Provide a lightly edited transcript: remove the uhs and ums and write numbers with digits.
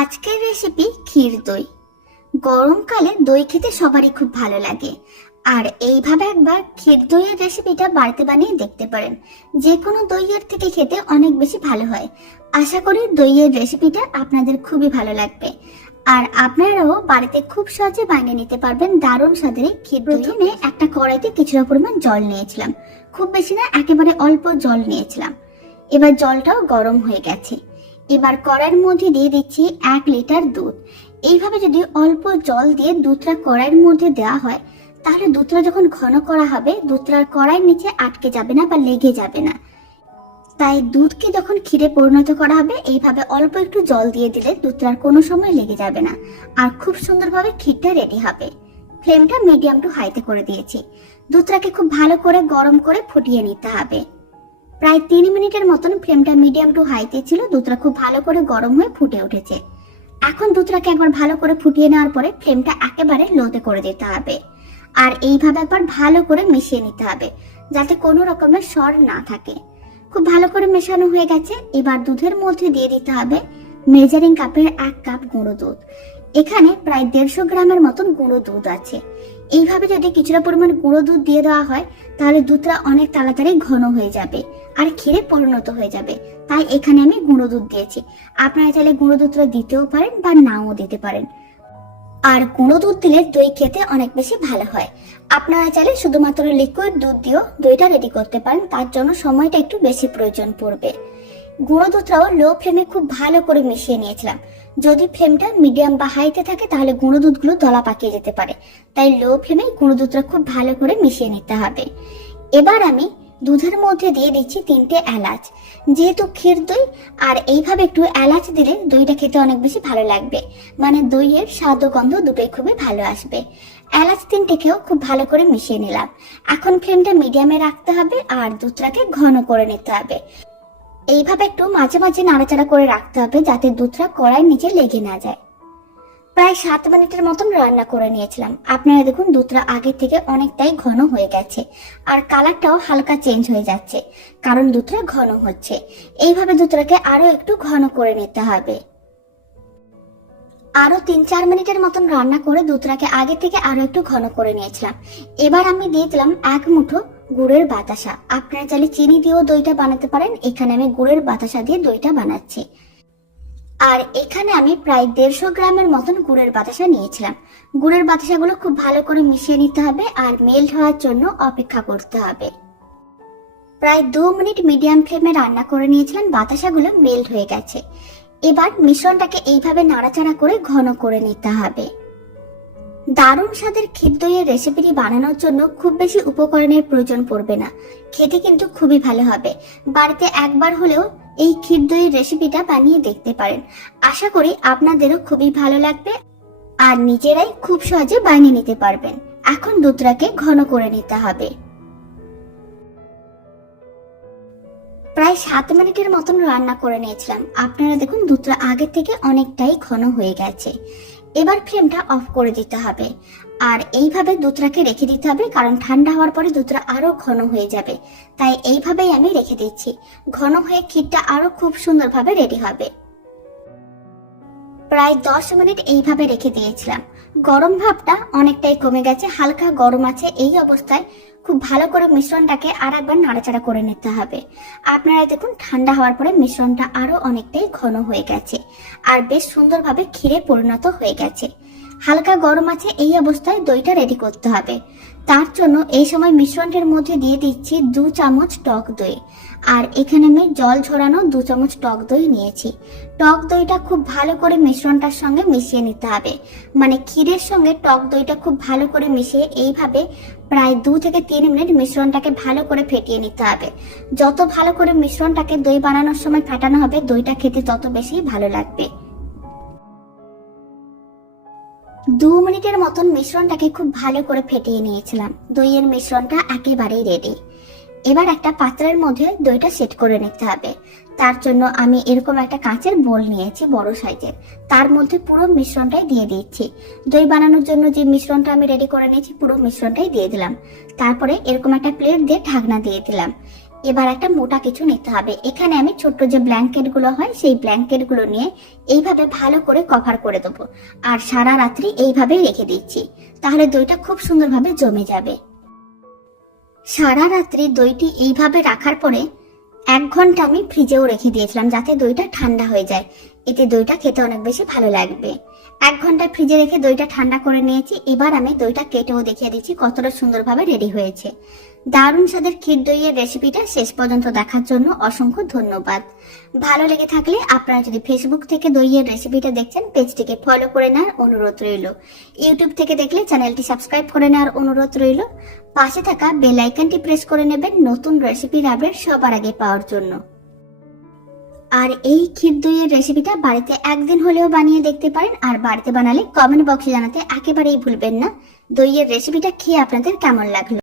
আজকের রেসিপি ক্ষীর দই। গরমকালে দই খেতে সবারই খুব ভালো লাগে। আর এইভাবে একবার ক্ষীর দইয়ের রেসিপিটা বাড়িতে বানিয়ে দেখতে পারেন। যে কোনো দইয়ের থেকে খেতে অনেক বেশি ভালো হয়। আশা করি দইয়ের রেসিপিটা আপনাদের খুবই ভালো লাগবে। আর আপনারাও বাড়িতে খুব সহজে বানিয়ে নিতে পারবেন দারুণ স্বাদের ক্ষীর দই। প্রথমে একটা কড়াইতে কিছুটা পরিমাণ জল নিয়েছিলাম, খুব বেশি না, একেবারে অল্প জল নিয়েছিলাম। এবার জলটাও গরম হয়ে গেছে। এবার কড়াইয়ের মধ্যে দিয়ে দিচ্ছি 1 লিটার দুধ। এইভাবে যদি অল্প জল দিয়ে দুধটা কড়াইয়ের মধ্যে দেওয়া হয়, তাহলে দুধটা যখন ঘন করা হবে দুধটা কড়াইয়ের নিচে আটকে যাবে না বা লেগে যাবে না। তাই দুধকে যখন ক্ষীরে পরিণত করা হবে এইভাবে অল্প একটু জল দিয়ে দিলে দুধটা কোনো সময় লেগে যাবে না, আর খুব সুন্দরভাবে ক্ষীরটা রেডি হবে। ফ্লেমটা মিডিয়াম টু হাইতে করে দিয়েছি। দুধটাকে খুব ভালো করে গরম করে ফুটিয়ে নিতে হবে। প্রায় 3 মিনিটের মতন ফ্লেমটা মিডিয়াম টু হাইতে ছিল। দুধটা খুব ভালো করে গরম হয়ে ফুটে উঠেছে। এখন দুধটাকে একবার ভালো করে ফুটিয়ে নেওয়ার পরে ফ্লেমটা একেবারে লোতে করে দিতে হবে। আর এইভাবে একবার ভালো করে মিশিয়ে নিতে হবে, যাতে কোনো রকমের স্বর না থাকে। খুব ভালো করে মেশানো হয়ে গেছে। এবার দুধের মধ্যে দিয়ে দিতে হবে মেজারিং কাপের 1 কাপ গুঁড়ো দুধ। এখানে প্রায় 150 গ্রামের মতন গুঁড়ো দুধ আছে। এইভাবে যদি কিছুটা পরিমাণ গুঁড়ো দুধ দিয়ে দেওয়া হয়, তাহলে দুধটা অনেক তাড়াতাড়ি ঘন হয়ে যাবে আর ক্ষীরে পরিণত হয়ে যাবে। তাই এখানে আমি গুঁড়ো দুধ দিয়েছি। আপনারা চাইলে গুঁড়ো দুধটা দিতেও পারেন বা নাও দিতে পারেন। আর গুঁড়ো দুধ দিলে দই খেতে অনেক বেশি ভালো হয়। আপনারা চাইলে শুধুমাত্র লিকুইড দুধ দিয়েও দইটা রেডি করতে পারেন, তার জন্য সময়টা একটু বেশি প্রয়োজন পড়বে। গুঁড়ো দুধটাও লো ফ্লেমে খুব ভালো করে মিশিয়ে নিয়েছিলাম। যদি ফ্লেমটা মিডিয়াম বা হাইতে থাকে তাহলে গুঁড়ো দুধগুলো দলা পাকিয়ে যেতে পারে, তাই লো ফ্লেমে গুঁড়ো দুধটা খুব ভালো করে মিশিয়ে নিতে হবে। এবার আমি দুধের মধ্যে দিয়ে দিচ্ছি 3টে এলাচ। যেহেতু ক্ষীর দই, আর এইভাবে একটু এলাচ দিলে দইটা খেতে অনেক বেশি ভালো লাগবে, মানে দইয়ের স্বাদ ও গন্ধ দুটোই খুবই ভালো আসবে। এলাচ 3টেকেও খুব ভালো করে মিশিয়ে নিলাম। এখন ফ্লেমটা মিডিয়ামে রাখতে হবে আর দুধটাকে ঘন করে নিতে হবে। এইভাবে একটু মাঝে মাঝে নাড়াচাড়া করে রাখতে হবে, যাতে দুধটা কড়াইয়ের নিচে লেগে না যায়। প্রায় 7 মিনিটের মতন রান্না করে নিয়েছিলাম। আপনারা দেখুন দুধটা আগে থেকে অনেকটাই ঘন হয়ে গেছে, আর কালারটাও হালকা চেঞ্জ হয়ে যাচ্ছে, কারণ দুধটা ঘন হচ্ছে। এইভাবে দুধটাকে আরো একটু ঘন করে নিতে হবে। আরো 3-4 মিনিটের মতন রান্না করে দুধটাকে আগে থেকে আরো একটু ঘন করে নিয়েছিলাম। এবার আমি দিয়ে দিলাম 1 মুঠো গুড়ের বাতাসা। আপনারা চাইলে চিনি দিয়েও দইটা বানাতে পারেন। এখানে আমি গুড়ের বাতাসা দিয়ে দইটা বানাচ্ছি। আর এখানে আমি প্রায় 150 গ্রামের মতন গুড়ের বাতাসা নিয়েছিলাম। গুড়ের বাতাসাগুলো খুব ভালো করে মিশিয়ে নিতে হবে আর মেল্ট হওয়ার জন্য অপেক্ষা করতে হবে। প্রায় 2 মিনিট মিডিয়াম ফ্লেমে রান্না করে নিয়েছিলাম। বাতাসাগুলো মেল্ট হয়ে গেছে। এবার মিশ্রণটাকে এইভাবে নাড়াচাড়া করে ঘন করে নিতে হবে। দারুণ স্বাদের ক্ষীর দইয়ের রেসিপিটি বানানোর জন্য খুব বেশি উপকরণের প্রয়োজন পড়বে না, খেতে কিন্তু খুবই ভালো হবে। বাড়িতে একবার হলেও এই ক্ষীর দইয়ের রেসিপিটা বানিয়ে দেখতে পারেন। আশা করি আপনাদেরও খুবই ভালো লাগবে আর নিজেরাই খুব সহজে বানিয়ে নিতে পারবেন। এখন দুধটাকে ঘন করে নিতে হবে। প্রায় 7 মিনিটের মতন রান্না করে নিয়েছিলাম। আপনারা দেখুন দুধটা আগে থেকে অনেকটাই ঘন হয়ে গেছে। এবার ফ্লেমটা অফ করে দিতে হবে আর এইভাবে দুধটাকে রেখে দিতে হবে, কারণ ঠান্ডা হওয়ার পরে দুধটা আরো ঘন হয়ে যাবে। তাই এইভাবেই আমি রেখে দিচ্ছি। ঘন হয়ে ক্ষীরটা আরো খুব সুন্দরভাবে রেডি হবে। প্রায় 10 মিনিট এইভাবে রেখে দিয়েছিলাম। গরম ভাবটা অনেকটাই কমে গেছে, হালকা গরম আছে। এই অবস্থায় খুব ভালো করে মিশ্রণটাকে আর একবার নাড়াচাড়া করে নিতে হবে। আপনারা দেখুন ঠান্ডা হওয়ার পরে মিশ্রণটা আরো অনেকটাই ঘন হয়ে গেছে আর বেশ সুন্দরভাবে ক্ষীরে পরিণত হয়ে গেছে। হালকা গরম আছে, এই অবস্থায় দইটা রেডি করতে হবে। তার জন্য এই সময় মিশ্রণটির মধ্যে দিয়ে দিচ্ছি 2 চামচ টক দই। আর এখানে আমি জল ঝরানো 2 চামচ টক দই নিয়েছি। টক দইটা খুব ভালো করে মিশ্রণটার সঙ্গে মিশিয়ে নিতে হবে, মানে ক্ষীরের সঙ্গে টক দইটা খুব ভালো করে মিশিয়ে এইভাবে প্রায় 2 থেকে 3 মিনিট মিশ্রণটাকে ভালো করে ফেটিয়ে নিতে হবে। যত ভালো করে মিশ্রণটাকে দই বানানোর সময় ফেটানো হবে, দইটা খেতে তত বেশি ভালো লাগবে। 2 মিনিটের মতন মিশ্রণটাকে খুব ভালো করে ফেটিয়ে নিয়েছিলাম। দইয়ের মিশ্রণটা একেবারেই রেডি। এবার একটা পাত্রের মধ্যে দইটা সেট করে নিতে হবে। তার জন্য আমি এরকম একটা কাঁচের বোল নিয়েছি, বড় সাইজের। তার মধ্যে পুরো মিশ্রণটাই দিয়ে দিচ্ছি। দই বানানোর জন্য যে মিশ্রণটা আমি রেডি করে নিয়েছি পুরো মিশ্রণটাই দিয়ে দিলাম। তারপরে এরকম একটা প্লেট দিয়ে ঢাকনা দিয়ে দিলাম। এবার একটা মোটা কিছু নিতে হবে। এখানে আমি ছোট্ট যে ব্ল্যাঙ্কেট গুলো হয় সেই ব্ল্যাঙ্কেট গুলো নিয়ে এইভাবে ভালো করে কভার করে দেবো, আর সারা রাত্রি এইভাবেই রেখে দিচ্ছি। তাহলে দইটা খুব সুন্দরভাবে জমে যাবে। সারা রাত্রি দইটি এইভাবে রাখার পরে 1 ঘন্টা আমি ফ্রিজেও রেখে দিয়েছিলাম, যাতে দইটা ঠান্ডা হয়ে যায়। এতে দইটা খেতে অনেক বেশি ভালো লাগবে। 1 ঘন্টা ফ্রিজে রেখে দইটা ঠান্ডা করে নিয়েছি। এবার আমি দইটা কেটেও দেখিয়ে দিচ্ছি কতটা সুন্দরভাবে রেডি হয়েছে। দারুণ স্বাদের ক্ষীর দইয়ের রেসিপিটা শেষ পর্যন্ত দেখার জন্য অসংখ্য ধন্যবাদ। ভালো লেগে থাকলে আপনারা যদি ফেসবুক থেকে দইয়ের রেসিপিটা দেখছেন, পেজটিকে ফলো করে নেওয়ার অনুরোধ রইল। ইউটিউব থেকে দেখলে চ্যানেলটি সাবস্ক্রাইব করে নেওয়ার অনুরোধ রইল। পাশে থাকা বেল আইকনটি প্রেস করে নেবেন নতুন রেসিপির আপডেট সবার আগে পাওয়ার জন্য। আর এই ক্ষীর দইয়ের রেসিপিটা বাড়িতে একদিন হলেও বানিয়ে দেখতে পারেন, আর বাড়িতে বানালে কমেন্ট বক্সে জানাতে একেবারেই ভুলবেন না দইয়ের রেসিপিটা খেয়ে আপনাদের কেমন লাগলো।